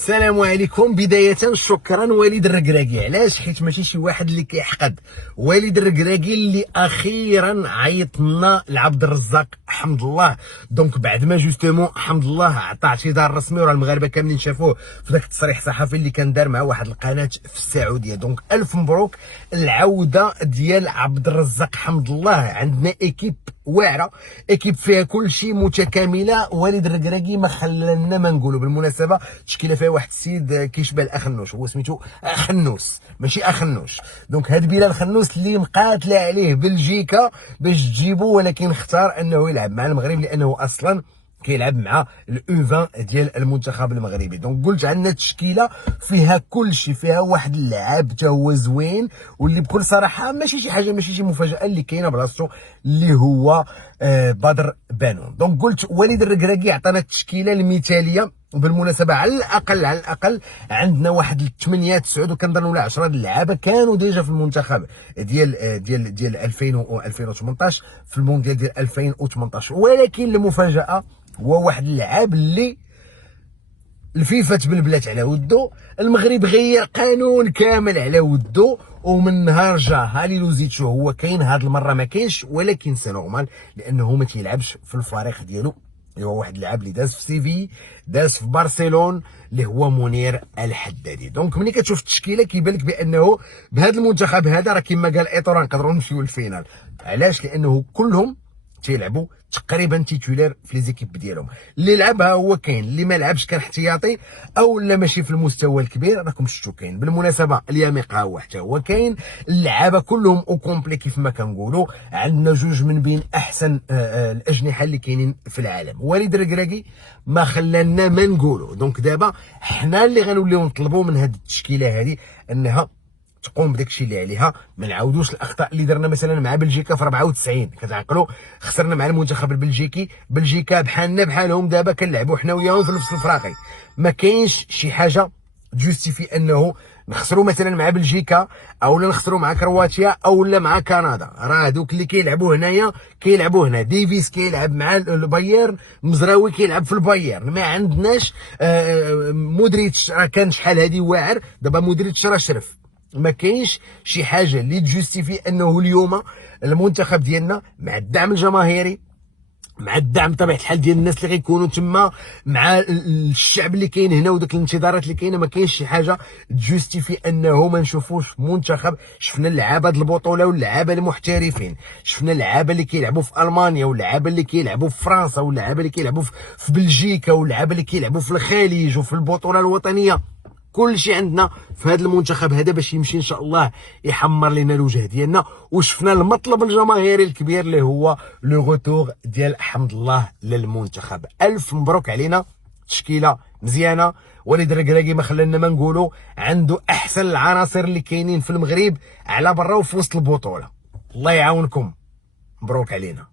السلام عليكم. بداية شكرا وليد الركراكي. علاش؟ حيت ماشي شي واحد اللي كيحقد. وليد الركراكي اللي اخيرا عيط لنا لعبد الرزاق حمد الله. دونك بعد ما جوستومون حمد الله عطى اعتذار رسمي، وراه المغاربه كاملين شافوه في ذاك التصريح الصحفي اللي كان دار مع واحد القناه في السعوديه. دونك الف مبروك العوده ديال عبد الرزاق حمد الله. عندنا ايكيب واعره، ايكيب فيها كل شيء متكامله. وليد الركراكي ما خلالنا ما نقولوا. بالمناسبه تشكيله فيها واحد السيد كيشبه الاخنوش، هو سميتو خنوس ماشي اخنوش. دونك هاد بلال خنوس اللي مقاتله عليه بلجيكا باش تجيبو، ولكن اختار انه يلعب مع المغرب لانه اصلا كيلعب مع الاو 20 ديال المنتخب المغربي. دونك قلت عندنا تشكيله فيها كل شيء، فيها واحد اللاعب حتى هو زوين، واللي بكل صراحه ماشي شي حاجه، ماشي شي مفاجاه اللي كاينه بلاصتو اللي هو بدر بانون. دونك قلت وليد الركراكي عطانا التشكيله المثاليه. وبالمناسبه على الاقل عندنا واحد 8 9 وكنظن ولا 10 اللعابه كانوا ديجا في المنتخب ديال 2000 و 2018 في المونديال ديال 2018. ولكن المفاجاه هو واحد اللعاب اللي الفيفا تبلبلات على ودو، المغرب غير قانون كامل على ودو، ومن نهار جا هاليلو زيتشو هو كاين. هاد المره ما كاينش، ولكن سي نورمال لانه ما تيلعبش في الفريق ديالو. هو واحد اللاعب اللي داز في سيفي، داز في برشلونه، اللي هو منير الحدادي. دونك ملي كتشوف التشكيله كيبان لك بانه بهذا المنتخب هذا راه كما قال ايطور نقدروا نمشيو للفينال. علاش؟ لانه كلهم تيلعبوا تقريبا تيتولار في لي زيكيب ديالهم. اللي لعبها هو كاين، اللي ما لعبش كان احتياطي او لا ماشي في المستوى الكبير. راكم شفتوا كاين. بالمناسبه الياميقا هو حتى هو كاين. اللعابه كلهم او كومبلي كيف ما كنقولوا. عندنا جوج من بين احسن الاجنحه اللي كاينين في العالم. وليد الركراكي ما خلانا ما نقولوا. دونك دابا حنا اللي غنوليو نطلبوا من هذه التشكيله هذه انها تقوم بداك الشيء اللي عليها. ما نعاودوش الاخطاء اللي درنا مثلا مع بلجيكا في 94. كتعقلوا خسرنا مع المنتخب البلجيكي، بلجيكا بحالنا بحالهم دابا كنلعبوا حنا وياهم في نفس الفراقي. ما كاينش شي حاجه جوستيفي انه نخسروا مثلا مع بلجيكا او نخسروا مع كرواتيا او مع كندا. راه هذوك اللي كيلعبوا هنايا كيلعبوا هنا. ديفيس كيلعب مع البايرن، مزراوي كيلعب في البايرن. ما عندناش مودريتش راه كان شحال هادي واعر، دابا مودريتش راه شرف. ما كاينش شي حاجه اللي تجوستيفي انه اليوم المنتخب ديالنا مع الدعم الجماهيري، مع الدعم طبيعه الحال ديال الناس اللي غيكونوا تما، مع الشعب اللي كاين هنا وداك الانتظارات اللي كاينه، ما كاينش شي حاجه تجوستيفي انه ما نشوفوش منتخب. شفنا اللعابه د البطوله واللعابه المحترفين، شفنا اللعابه اللي كيلعبوا في المانيا واللعابه اللي كيلعبوا في فرنسا واللعابه اللي كيلعبوا في بلجيكا واللعابه اللي كيلعبوا في الخليج وفي البطوله الوطنيه. كل شيء عندنا في هذا المنتخب هذا باش يمشي ان شاء الله يحمر لنا الوجه ديالنا. وشفنا المطلب الجماهيري الكبير اللي هو لو غوتور ديال حمد الله للمنتخب. الف مبروك علينا، تشكيله مزيانه. وليد الركراكي ما خلانا ما نقولوا عنده احسن العناصر اللي كاينين في المغرب على برا وفي وسط البطوله. الله يعاونكم، مبروك علينا.